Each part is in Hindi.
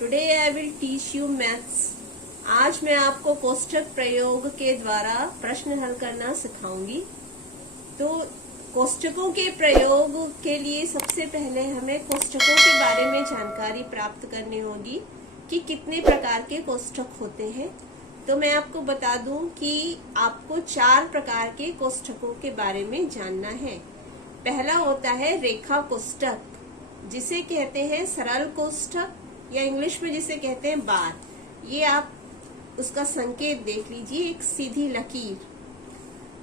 Today I will teach you maths. आज मैं आपको कोष्ठक प्रयोग के द्वारा प्रश्न हल करना सिखाऊंगी। तो कोष्ठकों के प्रयोग के लिए सबसे पहले हमें कोष्ठकों के बारे में जानकारी प्राप्त करनी होगी कि कितने प्रकार के कोष्ठक होते हैं। तो मैं आपको बता दूं कि आपको 4 प्रकार के कोष्ठकों के बारे में जानना है। पहला होता है रेखा कोष्ठक, जिसे कहते हैं सरल कोष्ठक या इंग्लिश में जिसे कहते हैं बार। ये आप उसका संकेत देख लीजिए, एक सीधी लकीर।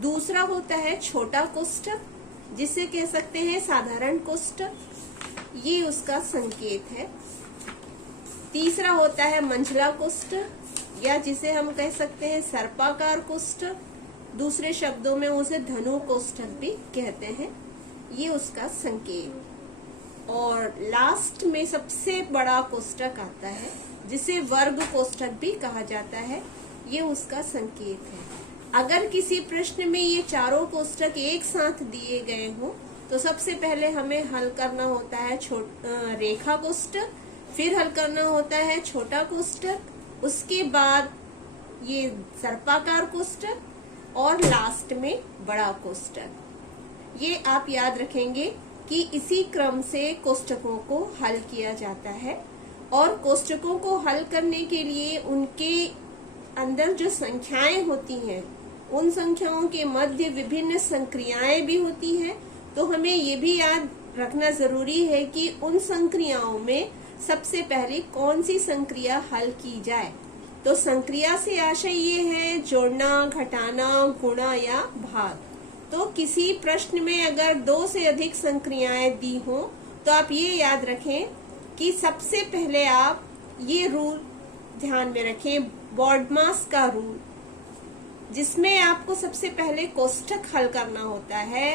दूसरा होता है छोटा कोष्ठक, जिसे कह सकते हैं साधारण कोष्ठक, ये उसका संकेत है। तीसरा होता है मंझला कोष्ठक, या जिसे हम कह सकते हैं सर्पाकार कोष्ठक, दूसरे शब्दों में उसे धनु कोष्ठक भी कहते हैं, ये उसका संकेत। और लास्ट में सबसे बड़ा कोष्ठक आता है, जिसे वर्ग कोष्ठक भी कहा जाता है, ये उसका संकेत है। अगर किसी प्रश्न में ये चारों कोष्ठक एक साथ दिए गए हों तो सबसे पहले हमें हल करना होता है रेखा कोष्ठक, फिर हल करना होता है छोटा कोष्ठक, उसके बाद ये सर्पाकार कोष्ठक और लास्ट में बड़ा कोष्ठक। ये आप याद रखेंगे कि इसी क्रम से कोष्ठकों को हल किया जाता है। और कोष्ठकों को हल करने के लिए उनके अंदर जो संख्याएं होती हैं, उन संख्याओं के मध्य विभिन्न संक्रियाएं भी होती हैं। तो हमें ये भी याद रखना जरूरी है कि उन संक्रियाओं में सबसे पहले कौन सी संक्रिया हल की जाए। तो संक्रिया से आशय ये है जोड़ना, घटाना, गुणा या भाग। तो किसी प्रश्न में अगर 2 से अधिक संक्रियाएं दी हो तो आप ये याद रखें कि सबसे पहले आप ये रूल ध्यान में रखें, बॉडमास का रूल, जिसमें आपको सबसे पहले कोष्ठक हल करना होता है,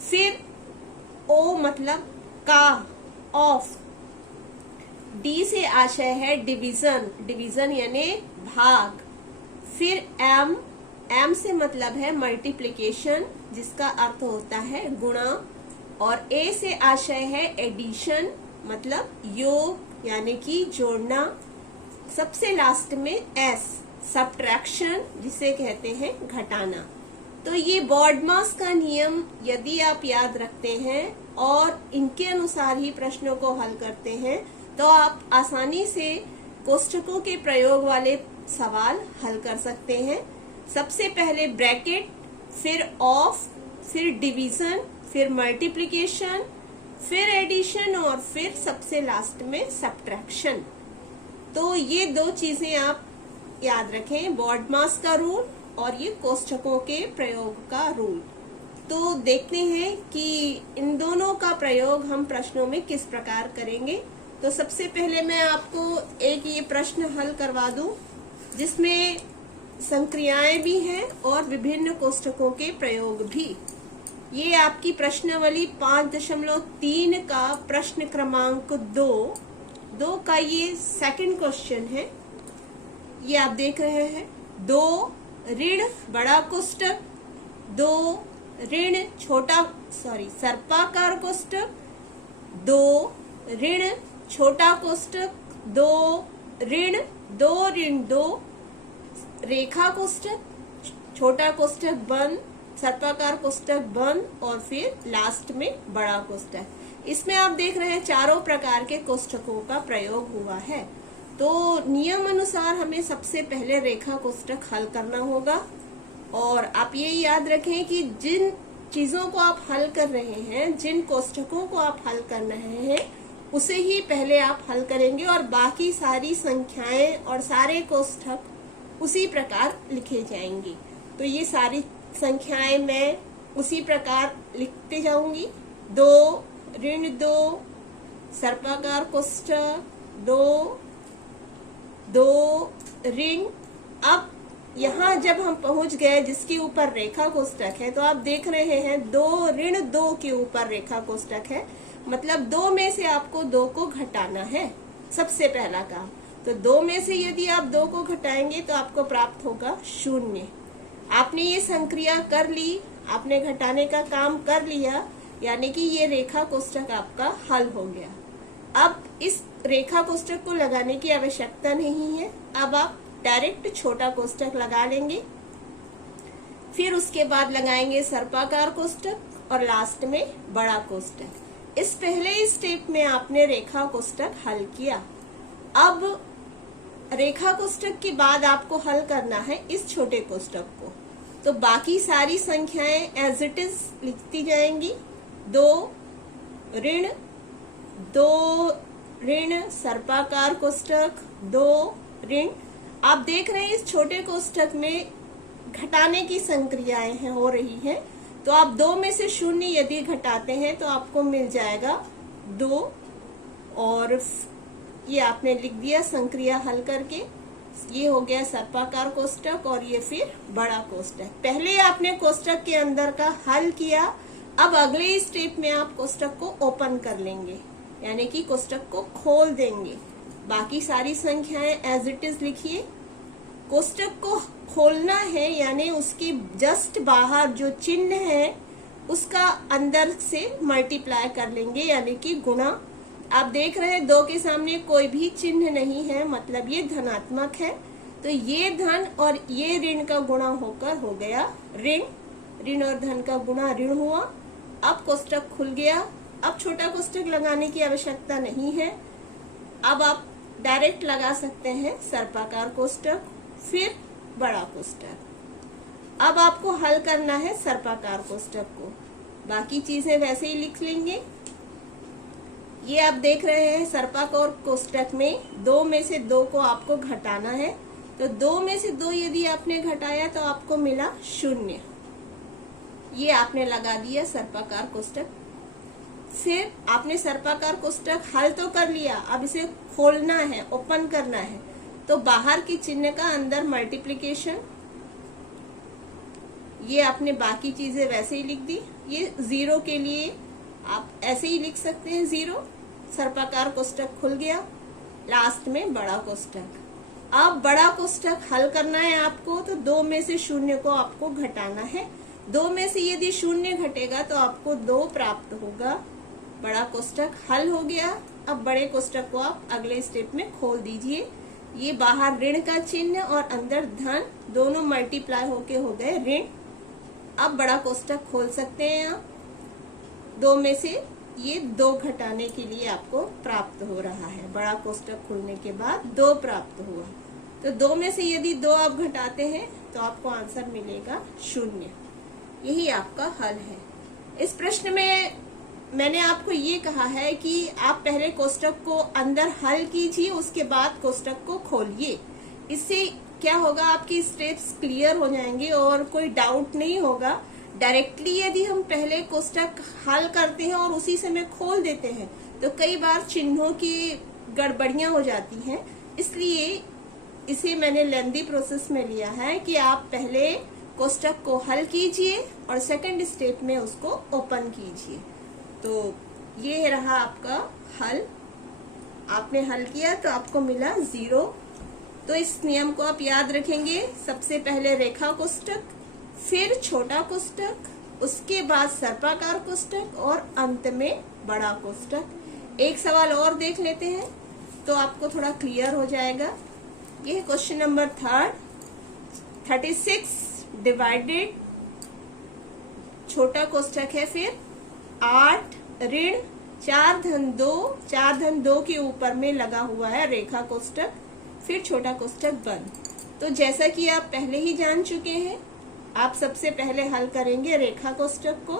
फिर ओ मतलब का, ऑफ, डी से आशय है डिवीजन, डिवीजन यानी भाग, फिर एम, एम से मतलब है मल्टीप्लिकेशन, जिसका अर्थ होता है गुणा, और ए से आशय है एडिशन, मतलब योग यानी कि जोड़ना। सबसे लास्ट में एस, सब्ट्रैक्शन, जिसे कहते हैं घटाना। तो ये बॉडमास का नियम यदि आप याद रखते हैं और इनके अनुसार ही प्रश्नों को हल करते हैं तो आप आसानी से कोष्ठकों के प्रयोग वाले सवाल हल कर सकते हैं। सबसे पहले ब्रैकेट, फिर ऑफ, फिर डिवीजन, फिर मल्टीप्लिकेशन, फिर एडिशन और फिर सबसे लास्ट में सब्ट्रैक्शन। तो ये 2 चीजें आप याद रखें, बॉडमास का रूल और ये कोष्ठकों के प्रयोग का रूल। तो देखते हैं कि इन दोनों का प्रयोग हम प्रश्नों में किस प्रकार करेंगे। तो सबसे पहले मैं आपको एक ये प्रश्न हल करवा दूं, जिसमें संक्रियाएं भी हैं और विभिन्न कोष्ठकों के प्रयोग भी। ये आपकी प्रश्नावली 5.3 का प्रश्न क्रमांक 2 का ये सेकंड क्वेश्चन है। ये आप देख रहे हैं, 2 ऋण बड़ा कोष्ठक, 2 ऋण सर्पाकार कोष्ठक, 2 ऋण छोटा कोष्ठक, 2 ऋण 2 रेखा कोष्ठक, छोटा कोष्ठक बंद, सर्पाकार कोष्ठक बंद और फिर लास्ट में बड़ा कोष्ठक। इसमें आप देख रहे हैं चारों प्रकार के कोष्ठकों का प्रयोग हुआ है। तो नियम अनुसार हमें सबसे पहले रेखा कोष्ठक हल करना होगा। और आप ये याद रखें कि जिन चीजों को आप हल कर रहे हैं, जिन कोष्ठकों को आप हल कर रहे हैं, उसे ही पहले आप हल करेंगे और बाकी सारी संख्याएं और सारे कोष्ठक उसी प्रकार लिखे जाएंगे। तो ये सारी संख्याएं मैं उसी प्रकार लिखते जाऊंगी। 2 ऋण 2 सर्पाकार कोष्ठक, 2 ऋण। अब यहाँ जब हम पहुंच गए जिसके ऊपर रेखा कोष्ठक है, तो आप देख रहे हैं 2 ऋण 2 के ऊपर रेखा कोष्ठक है, मतलब 2 में से आपको 2 को घटाना है, सबसे पहला काम। तो 2 में से यदि आप 2 को घटाएंगे तो आपको प्राप्त होगा 0। आपने ये संक्रिया कर ली, आपने घटाने का काम कर लिया, यानी कि ये रेखा कोष्ठक आपका हल हो गया। अब इस रेखा कोष्टक को लगाने की आवश्यकता नहीं है। अब आप डायरेक्ट छोटा कोष्टक लगा लेंगे, फिर उसके बाद लगाएंगे सर्पाकार कोष्टक और लास्ट में बड़ा कोष्टक। इस पहले स्टेप में आपने रेखा कोष्टक हल किया। अब रेखा कोष्टक के बाद आपको हल करना है इस छोटे कोष्टक को। तो बाकी सारी संख्याएं एज इट इज लिखती जाएंगी। 2 ऋण सर्पाकार कोष्टक, 2 ऋण। आप देख रहे हैं इस छोटे कोष्टक में घटाने की संक्रियाएं हो रही हैं। तो आप 2 में से 0 यदि घटाते हैं तो आपको मिल जाएगा 2, और ये आपने लिख दिया संक्रिया हल करके। ये हो गया सर्पाकार कोष्टक और ये फिर बड़ा कोष्टक। पहले आपने कोष्टक के अंदर का हल किया, अब अगले स्टेप में आप कोष्टक को ओपन कर लेंगे, यानी कि कोष्टक को खोल देंगे। बाकी सारी संख्याएं एज इट इज लिखिए। कोष्टक को खोलना है, यानी उसकी जस्ट बाहर जो चिन्ह है उसका अंदर से मल्टीप्लाई कर लेंगे, यानी कि गुणा। आप देख रहे हैं 2 के सामने कोई भी चिन्ह नहीं है, मतलब ये धनात्मक है। तो ये धन और ये ऋण का गुणा होकर हो गया ऋण। ऋण और धन का गुणा ऋण हुआ। अब कोष्टक खुल गया। अब छोटा कोष्टक लगाने की आवश्यकता नहीं है। अब आप डायरेक्ट लगा सकते हैं सर्पाकार कोष्टक, फिर बड़ा कोष्टक। अब आपको हल करना है सर्पाकार कोष्टक को। बाकी चीजें वैसे ही लिख लेंगे। ये आप देख रहे हैं सर्पाकार कोष्टक में 2 में से 2 को आपको घटाना है। तो 2 में से 2 यदि आपने घटाया तो आपको मिला 0। ये आपने लगा दिया सर्पाकार कोष्टक। फिर आपने सर्पाकार कोष्टक हल तो कर लिया, अब इसे खोलना है, ओपन करना है। तो बाहर की चिन्ह का अंदर मल्टीप्लिकेशन। ये आपने बाकी चीजें वैसे ही लिख दी। ये 0 के लिए आप ऐसे ही लिख सकते हैं 0। सर्पाकार कोष्टक खुल गया। लास्ट में बड़ा कोष्टक। अब बड़ा कोष्टक हल करना है आपको, तो 2 में से 0 को आपको घटाना है। 2 में से यदि 0 घटेगा तो आपको 2 प्राप्त होगा। बड़ा कोष्टक हल हो गया। अब बड़े कोष्टक को आप अगले स्टेप में खोल दीजिए। ये बाहर ऋण का चिन्ह और अंदर धन दोनों मल्टीप्लाई होके हो गए ऋण। अब बड़ा कोष्टक खोल सकते हैं आप। 2 में से ये 2 घटाने के लिए आपको प्राप्त हो रहा है। बड़ा कोष्टक खुलने के बाद 2 प्राप्त हुआ। तो 2 में से यदि 2 आप घटाते हैं तो आपको आंसर मिलेगा 0। यही आपका हल है। इस प्रश्न में मैंने आपको ये कहा है कि आप पहले कोष्टक को अंदर हल कीजिए, उसके बाद कोष्टक को खोलिए। इससे क्या होगा, आपकी स्टेप्स क्लियर हो जाएंगे और कोई डाउट नहीं होगा। डायरेक्टली यदि हम पहले कोष्टक हल करते हैं और उसी समय खोल देते हैं तो कई बार चिन्हों की गड़बड़ियां हो जाती हैं। इसलिए इसे मैंने लेंदी प्रोसेस में लिया है कि आप पहले कोष्टक को हल कीजिए और सेकंड स्टेप में उसको ओपन कीजिए। तो ये रहा आपका हल। आपने हल किया तो आपको मिला 0। तो इस नियम को आप याद रखेंगे। सबसे पहले रेखा कोष्टक, फिर छोटा कोष्टक, उसके बाद सर्पाकार कोष्टक और अंत में बड़ा कोष्टक। एक सवाल और देख लेते हैं तो आपको थोड़ा क्लियर हो जाएगा। ये है क्वेश्चन नंबर 3। 36 डिवाइडेड, छोटा कोष्टक है, फिर 8 ऋण 4 धन 2, 4 धन 2 के ऊपर में लगा हुआ है रेखा कोष्टक, फिर छोटा कोष्टक बंद। तो जैसा कि आप पहले ही जान चुके हैं, आप सबसे पहले हल करेंगे रेखा कोष्टक को।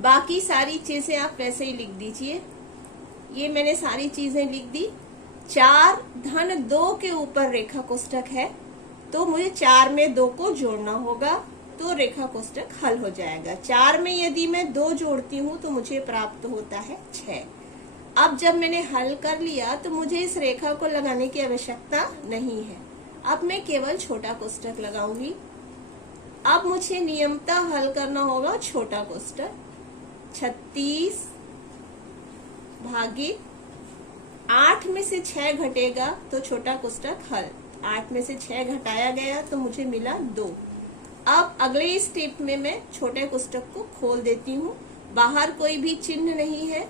बाकी सारी चीजें आप वैसे ही लिख दीजिए। ये मैंने सारी चीजें लिख दी। 4 धन 2 के ऊपर रेखा कोष्टक है तो मुझे 4 में 2 को जोड़ना होगा, तो रेखा कोष्टक हल हो जाएगा। 4 में यदि मैं 2 जोड़ती हूँ तो मुझे प्राप्त होता है 6। अब जब मैंने हल कर लिया तो मुझे इस रेखा को लगाने की आवश्यकता नहीं है। अब मैं केवल छोटा कोष्टक लगाऊंगी। अब मुझे नियमतः हल करना होगा छोटा कोष्टक। 36 भागित 8 में से 6 घटेगा तो छोटा कोष्टक हल। 8 में से 6 घटाया गया तो मुझे मिला 2। अब अगले स्टेप में मैं छोटे कोष्टक को खोल देती हूँ। बाहर कोई भी चिन्ह नहीं है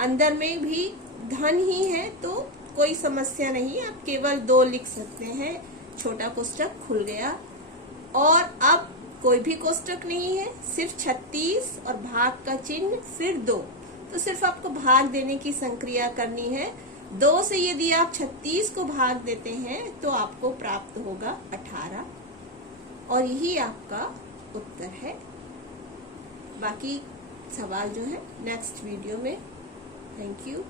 अंदर में भी धन ही है तो कोई समस्या नहीं, आप केवल 2 लिख सकते हैं। छोटा कोष्टक खुल गया। और अब कोई भी कोष्टक नहीं है, सिर्फ 36 और भाग का चिन्ह फिर 2। तो सिर्फ आपको भाग देने की संक्रिया करनी है। 2 से यदि आप 36 को भाग देते हैं तो आपको प्राप्त होगा 18 और यही आपका उत्तर है। बाकी सवाल जो है नेक्स्ट वीडियो में। Thank you.